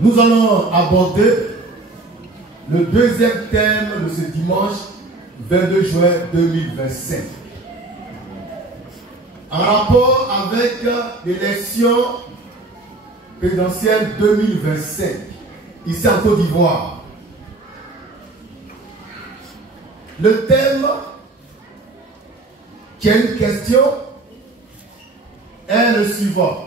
Nous allons aborder le deuxième thème de ce dimanche 22 juin 2025. En rapport avec l'élection présidentielle 2025, ici en Côte d'Ivoire. Le thème qui est une question est le suivant.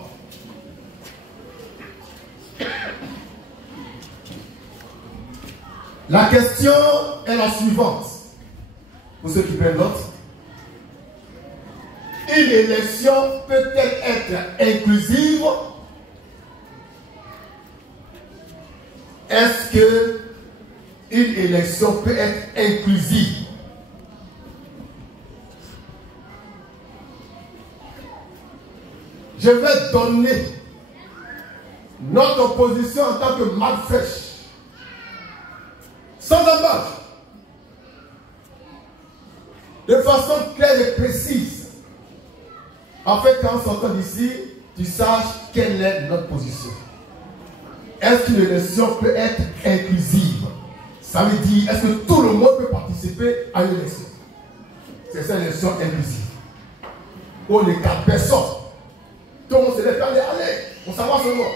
La question est la suivante. Pour ceux qui prennent note. Une élection peut-elle être inclusive? Est-ce que une élection peut être inclusive? Je vais donner notre position en tant que Malfèche. Sans embâche. De façon claire et précise. En fait, quand on s'entend d'ici, tu saches quelle est notre position. Est-ce qu'une élection peut être inclusive? Ça veut dire, est-ce que tout le monde peut participer à une élection? C'est ça l'élection inclusive. On n'est qu'à personne. Tout le monde se lève, allez, on s'en va seulement.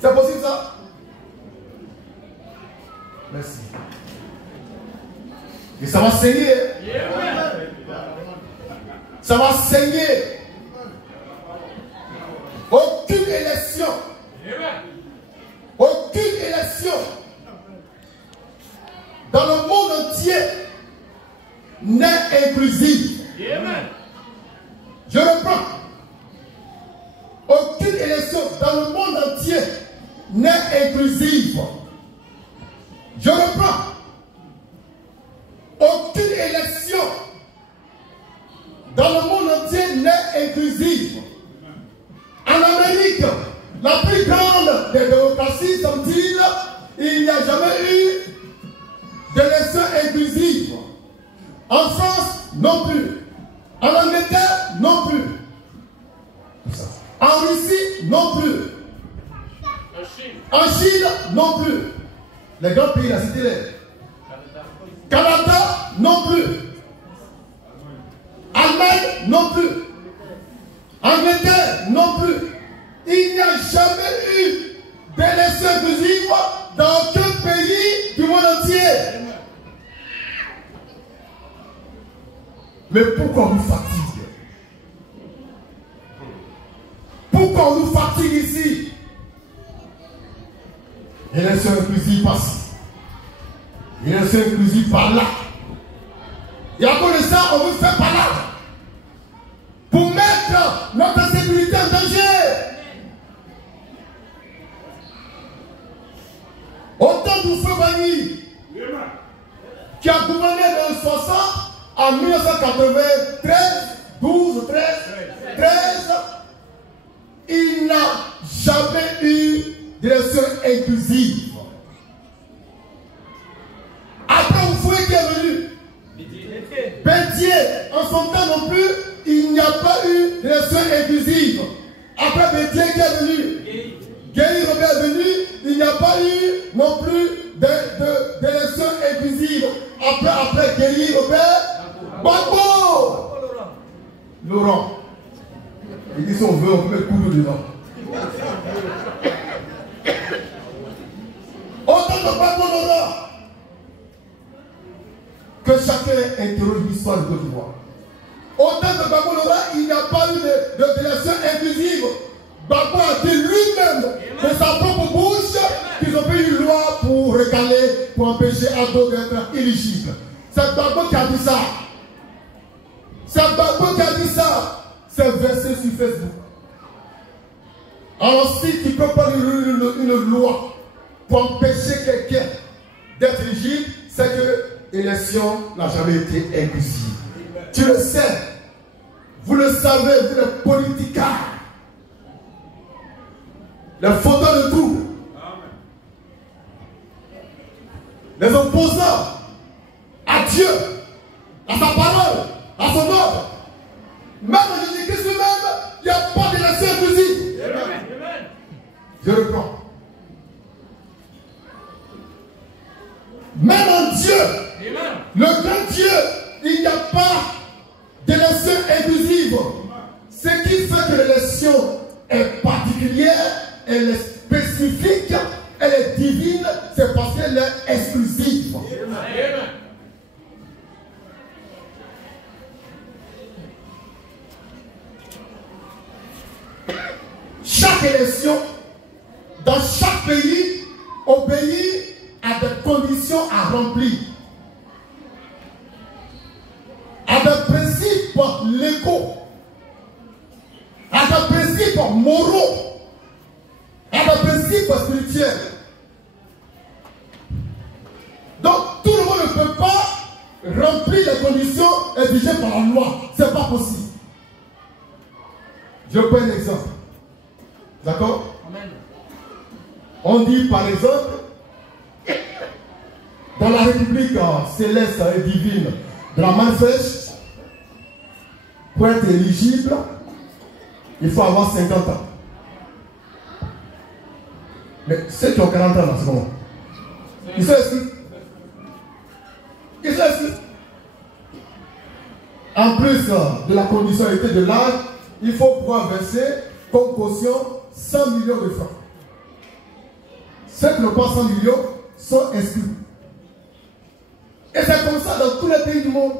C'est possible ça? Merci. Et ça va saigner. Ça va saigner. Aucune élection. Aucune élection dans le monde entier n'est inclusive. Je reprends. Aucune élection dans le monde entier n'est inclusive. Je reprends. Aucune élection dans le monde entier n'est inclusive. En Amérique, la plus grande des démocraties, semble-t-il, il n'y a jamais eu d'élection inclusive. En France, non plus. En Angleterre, non plus. En Russie, non plus. En Chine, non plus. Les grands pays, la cité-les. Canada, non plus. Allemagne, non plus. Angleterre, non plus. Il n'y a jamais eu d'élection inclusive dans aucun pays du monde entier. Mais pourquoi on nous fatigue? Pourquoi on nous fatigue ici? Élection inclusive par-ci. Élection inclusive par-là. Et à cause de ça, on veut faire par-là. Pour mettre notre sécurité en danger. Autant du feu Bani, qui a gouverné dans le 60 en 1993, 12, 13, il n'a jamais eu d'élection inclusive. Après Oufoué qui est venu, Bédier, en son temps non plus, il n'y a pas eu d'élection inclusive. Après Bédier qui est venu, Guéry Robert est venu, il n'y a pas eu non plus d'élection inclusive. Après Guéry Robert, Gbagbo, Laurent. Il dit si on veut, on peut mettre couteau dedans. Autant de Gbagbo Laurent que chacun interroge l'histoire de Côte d'Ivoire. Autant de Gbagbo Laurent, il n'y a pas eu d'élection inclusive. Gbagbo a dit lui-même de sa propre bouche qu'ils ont fait une loi pour recaler, pour empêcher Ado d'être éligible. C'est Gbagbo qui a dit ça. C'est Gbagbo qui a dit ça. C'est versé sur Facebook. Alors si tu peux pas une loi pour empêcher quelqu'un d'être éligible, c'est que l'élection n'a jamais été inclusive. Tu le sais. Vous le savez, vous les politicards. Les fauteurs de tout. Les opposants à Dieu, à sa parole, à son ordre. Même Jésus-Christ lui-même, il n'y a pas d'élection inclusive. Je reprends. Même en Dieu, le grand Dieu, il n'y a pas d'élection inclusive. Ce qui fait que l'élection est particulière, elle est spécifique, elle est divine, c'est parce qu'elle est exclusive. Amen. Chaque élection, dans chaque pays, obéit à des conditions à remplir, à des principes légaux, à des principes moraux, à des principes spirituels. Donc, tout le monde ne peut pas remplir les conditions exigées par la loi. Ce n'est pas possible. Je prends un exemple. D'accord? On dit par exemple, dans la République céleste et divine de la Manifeste, pour être éligible, il faut avoir 50 ans. Mais ceux qui ont 40 ans dans ce moment, ils sont exclus. Ils sont exclus. En plus de la conditionnalité de l'âge, il faut pouvoir verser comme caution 100 millions de francs. Ceux qui n'ont pas 100 millions sont exclus. Et c'est comme ça dans tous les pays du monde.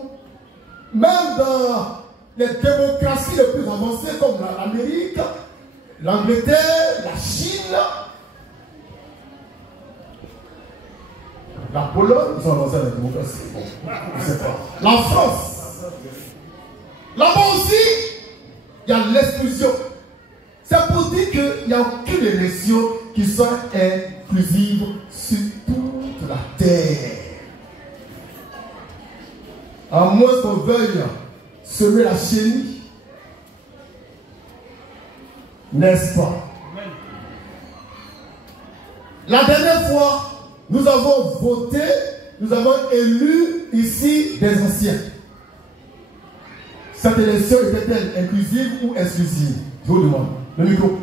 Même dans les démocraties les plus avancées comme l'Amérique, l'Angleterre, la Chine, la Pologne, ils sont avancés à la démocratie. Bon, je ne sais pas. La France. Là-bas aussi, il y a l'exclusion. C'est pour dire qu'il n'y a aucune élection qui soit inclusive sur toute la terre. À moins qu'on veuille semer la chenille, n'est-ce pas? La dernière fois, nous avons voté, nous avons élu ici des anciens. Cette élection était-elle inclusive ou exclusive? Je vous demande. Le micro.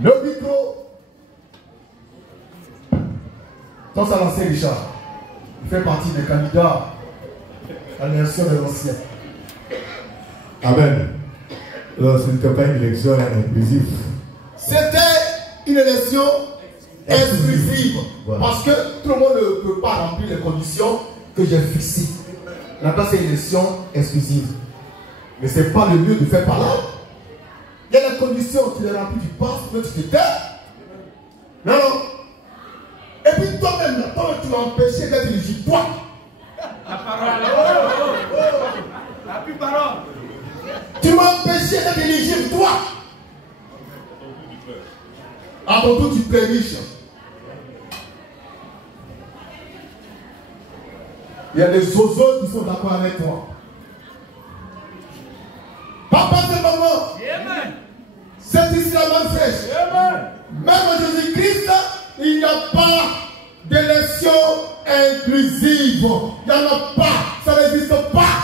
Le micro. Dans sa lancée, Richard, il fait partie des candidats à l'élection des anciens. Amen. Ce n'était pas une élection inclusive. C'était une élection exclusive. Voilà. Parce que tout le monde ne peut pas remplir les conditions que j'ai fixées. Là-bas, c'est une élection exclusive. Mais ce n'est pas le lieu de faire par là. Il y a des conditions, tu les remplis, tu passes, tu te tais. Non, non. Et puis toi-même, tu m'as empêché d'être éligible. Toi. La parole. La plus parole. Tu m'as empêché d'être éligible, toi. Avant tout, tu prédiches. Il y a des oiseaux qui sont d'accord avec toi. Papa, c'est maman. C'est ici la Manifeste. Même en Jésus-Christ, il n'y a pas d'élection inclusive. Il n'y en a pas. Ça n'existe pas.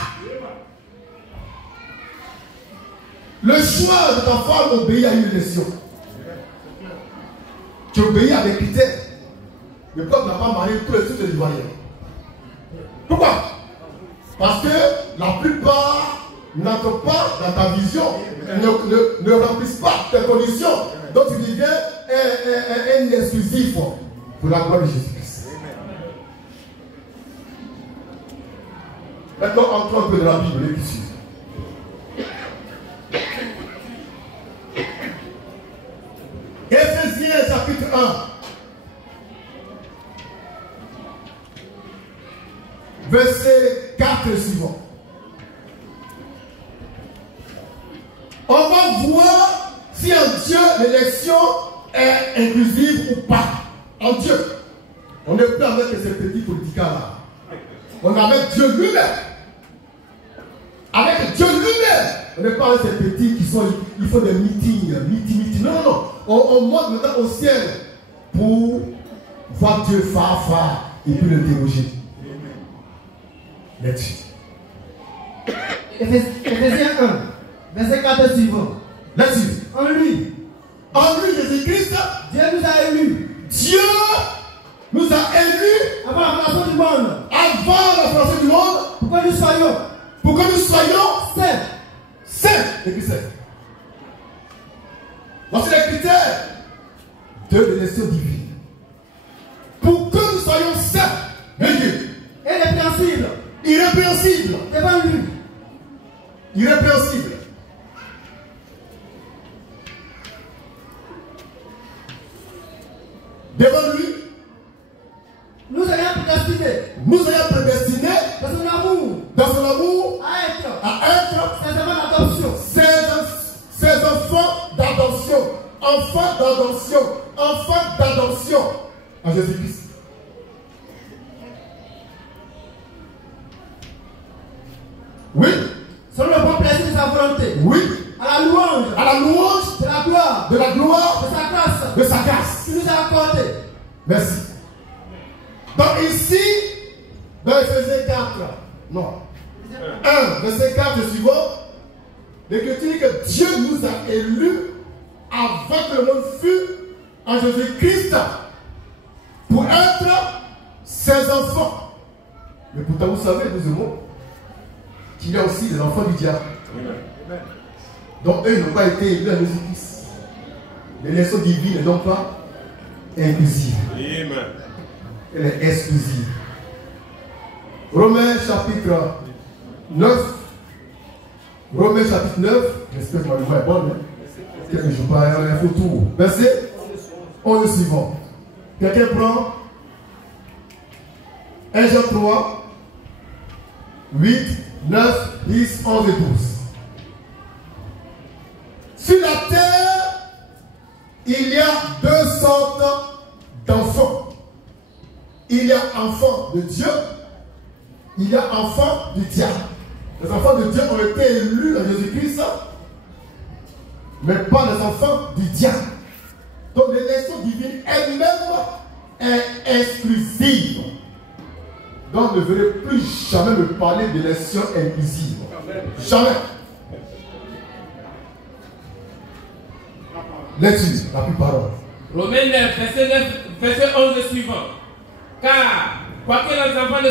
Le choix de ta femme obéit à une élection. Tu obéis à des critères. Le peuple n'a pas marié tous les trucs de l'Ivoirien. Pourquoi? Parce que la plupart n'entrent pas dans ta vision, ne remplissent pas tes conditions. Donc tu deviens un exclusif pour la gloire de Jésus-Christ. Maintenant, entrons un peu de la Bible, les petits. Éphésiens chapitre 1. Verset 4 suivant. On va voir si en Dieu l'élection est inclusive ou pas. En Dieu. On n'est plus avec ces petits politiciens là. On est avec Dieu lui-même. Avec Dieu lui-même. On n'est pas avec ces petits qui sont, il faut des meetings. Non, non, non. On monte maintenant au ciel pour voir Dieu phare et puis le déroger. Là-dessus. Éphésiens 1, verset 4 suivant. Là-dessus. En lui, Jésus-Christ, Dieu nous a élus. Dieu nous a élus avant nous soyons saints et puis saints. Voici les critères de l'élection divine. Pour que nous soyons saints de Dieu. Irrépréhensibles devant lui. Irrépréhensibles. Devant lui, Nous ayons prédestinés dans son amour à être ses enfants d'adoption. Enfants d'adoption en Jésus-Christ. Oui. Selon le bon plaisir de sa volonté. Oui. À la louange De la gloire. De sa grâce. Qui nous a accordé. Merci. Donc ici, dans Ephésiens 4, non. 1, verset 4 et suivant, l'Écriture dit que Dieu nous a élus avant que le monde fût en Jésus-Christ pour être ses enfants. Mais pourtant, vous savez, nous aimons qu'il y a aussi des enfants du diable. Donc, eux, ils n'ont pas été élus à Jésus-Christ. L'élection divine n'est donc pas inclusive. Elle est exclusive. Romains chapitre 9. Romains chapitre 9. J'espère que ma mémoire est bonne. Je ne joue pas un photo. Verset 11 suivant. Quelqu'un prend 1 Jean 3, 8, 9, 10, 11 et 12. Sur la terre, il y a deux sortes d'enfants. Il y a enfants de Dieu, il y a enfants du diable. Les enfants de Dieu ont été élus à Jésus-Christ, mais pas les enfants du diable. Donc l'élection divine elle-même est exclusive. Donc ne venez plus jamais me parler d'élection inclusive. Jamais. Lecture, la plus parole. Romains 9, verset 11 et suivant. Car, quoique les enfants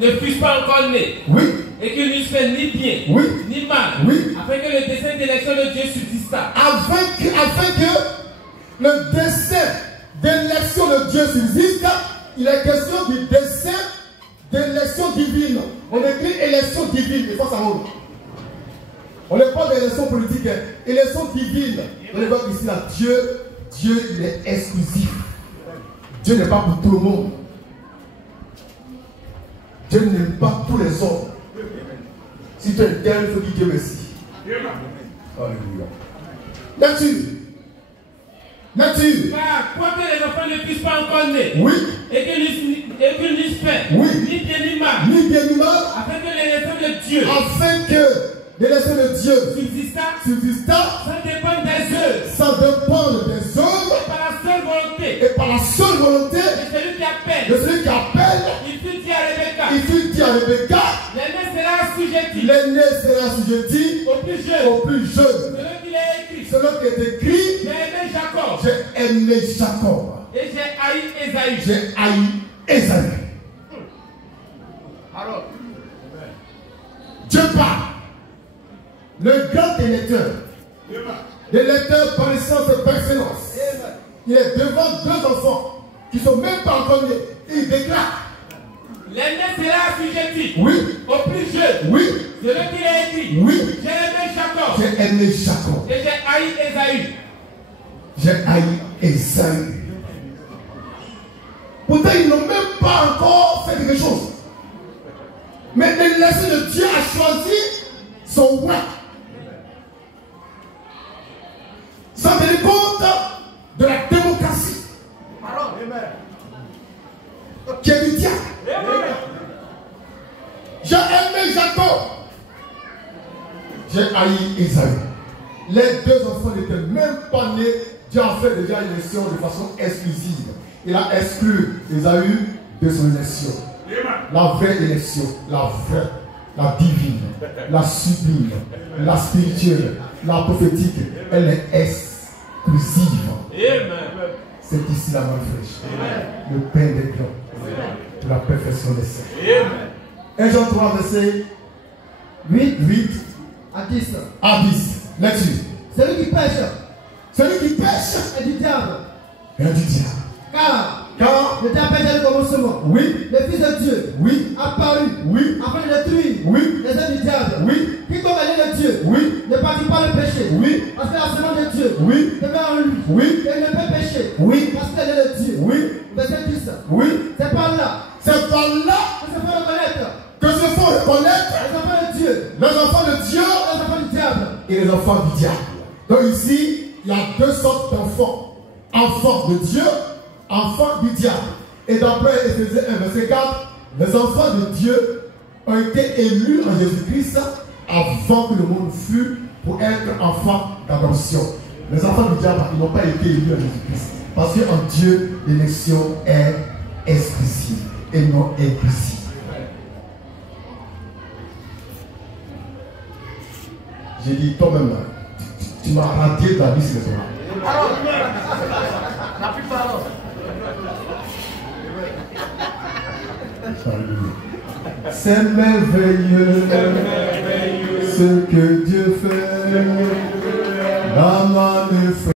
ne fussent pas encore nés, oui, et qu'ils n'eussent fait ni bien, oui, ni mal, oui, afin que le dessein d'élection de Dieu subsistât. Afin que le dessein d'élection de Dieu subsiste, il est question du dessein d'élection divine. On écrit élection divine, il faut savoir. On n'est pas d'élection politique, élection divine. On voit ici là, Dieu, il est exclusif. Dieu n'est pas pour tout le monde. Dieu n'aime pas tous les hommes. Si tu es tel, il faut dire Dieu merci. Alléluia. Nature. Car, quoique les enfants ne puissent pas encore nés, Oui. et qu'ils n'eussent fait Oui. ni bien ni mal, afin que l'élection de Dieu l'élection de Dieu subsistât sans dépendre des œuvres, et par la seule volonté de celui qui appelle. Il fut dit à Rebecca, l'aîné sera assujetti au plus jeune. Selon qu'il est écrit, j'ai aimé Jacob. Et j'ai haï Ésaü. Alors, Dieu parle. Le grand électeur. L'électeur par essence et par excellence. Il est devant deux enfants qui ne sont même pas encore nés. Il déclare. l'aîné sera assujetti Oui. au plus jeune. Oui. Selon qu'il est écrit, Oui. j'ai aimé Jacob. J'ai aimé Jacob. Et j'ai haï Ésaü. J'ai haï Ésaü. Pourtant, ils n'ont même pas encore fait quelque chose. Mais l'élection de Dieu a choisi son roi. Sans tenir compte de la démocratie. Qui est du diable. J'ai aimé Jacob. J'ai haï Ésaü. Les deux enfants n'étaient même pas nés. Dieu a fait déjà une élection de façon exclusive. Il a exclu Ésaü de son élection. La vraie élection, la vraie, la divine, la sublime, la spirituelle, la prophétique, elle est exclusive. C'est ici la main fraîche. Le pain des grands, de la perfection des saints. 1 Jean 3, verset 8 à 10. à 10. Là-dessus. Celui qui pêche Celui qui pêche est du diable. est du diable. Car le diable pêche le commencement. Oui, Le Fils de Dieu oui, apparu oui, afin de détruire oui, les œuvres du diable. oui, Quiconque est né de Dieu oui, ne pratique pas le péché. oui, Parce que la semence de Dieu oui, demeure en lui. oui, Et il ne peut pécher. oui, Parce qu'il est né de Dieu. oui, Verset 10. oui. C'est par là C'est par là que se fait reconnaître que se font reconnaître les enfants de Dieu, les enfants de Dieu les enfants du diable. et les enfants du diable. Donc ici, il y a deux sortes d'enfants. Enfants de Dieu, enfants du diable. Et d'après Éphésiens 1, verset 4, les enfants de Dieu ont été élus en Jésus-Christ avant que le monde fût pour être enfants d'adoption. Les enfants du diable, ils n'ont pas été élus en Jésus-Christ. Parce qu'en Dieu, l'élection est exclusive et non inclusive. J'ai dit, toi-même, tu m'as raté ta vie sur le soir. La plus parole. C'est merveilleux ce que Dieu fait. La main ne fait